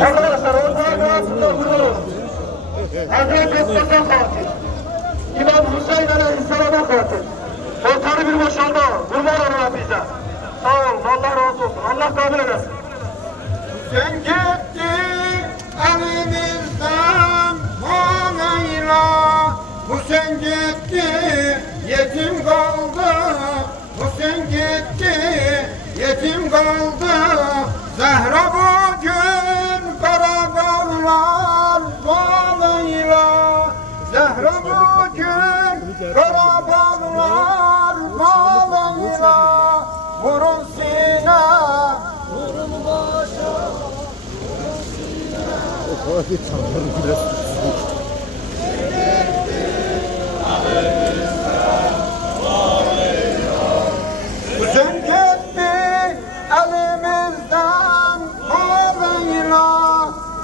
Arkadaşlar ortaya arasında kurulur. Hazreti Mustafa katil. İmam Hüseyin Aleyhisselam'a katil. Ortalığı bir boşaldı. Kurban olun bize. Sağ olun. Allah razı olsun. Allah kabul edersin. Sen gittin elimizden manayla. Bu sen gitti yetim kaldı. Bu sen gitti yetim kaldı. Zehra bugün karaballar bağlayla. Zehra bugün karaballar bağlayla. Vurun sine, vurun başa, vurun sine. O bir tanrım biraz. Sen gitti elimizden bağlayla.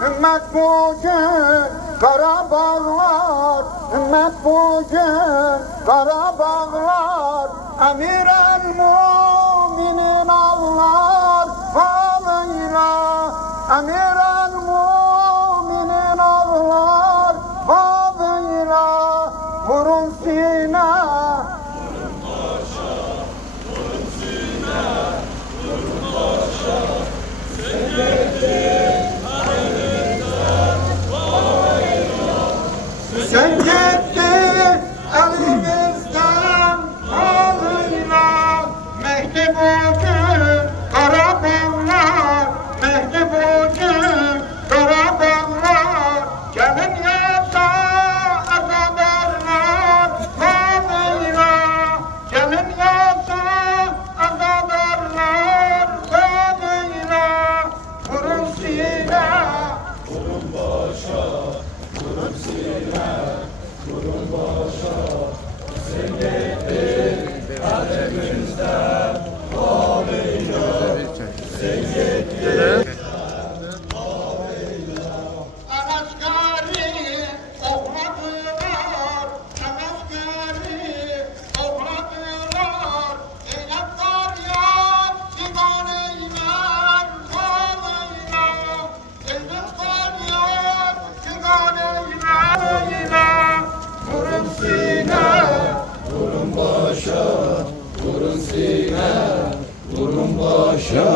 Ümmet bugün Karabağlar, ümmet bugün Karabağlar. Emir el müminin ağlar bağlayla. Emir el müminin ağlar bağlayla. Vurun sine. Sen gitti elimizden alıyla. Mehdi bugün Karabağlar, Mehdi bugün Karabağlar. Gelin yasa azadarlar alıyla. Gelin yasa azadarlar alıyla. Vurun sine. Anasgari okladılar, anasgari okladılar. Zeynep Karyan sigareyler bağlayla. Zeynep Karyan sigareyler. Vurun sine. Vurun başa, vurun sine, vurun başa.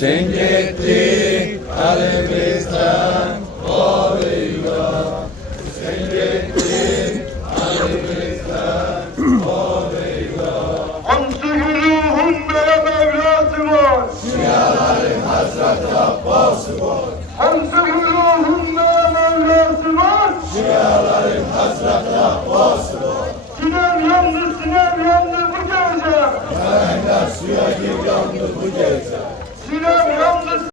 Sen gitti elimizden bağlıyla. Sen gitti elimizden bağlıyla. Hamsı ruhum benim evladım var. Şiaların Hazreti Abbas'ı var. Hamsı ruhum benim evladım var. Şiaların Hazreti Abbas'ı var. Sinem yandı bu gece. Karanlar suya gir yandı bu gece. Sinem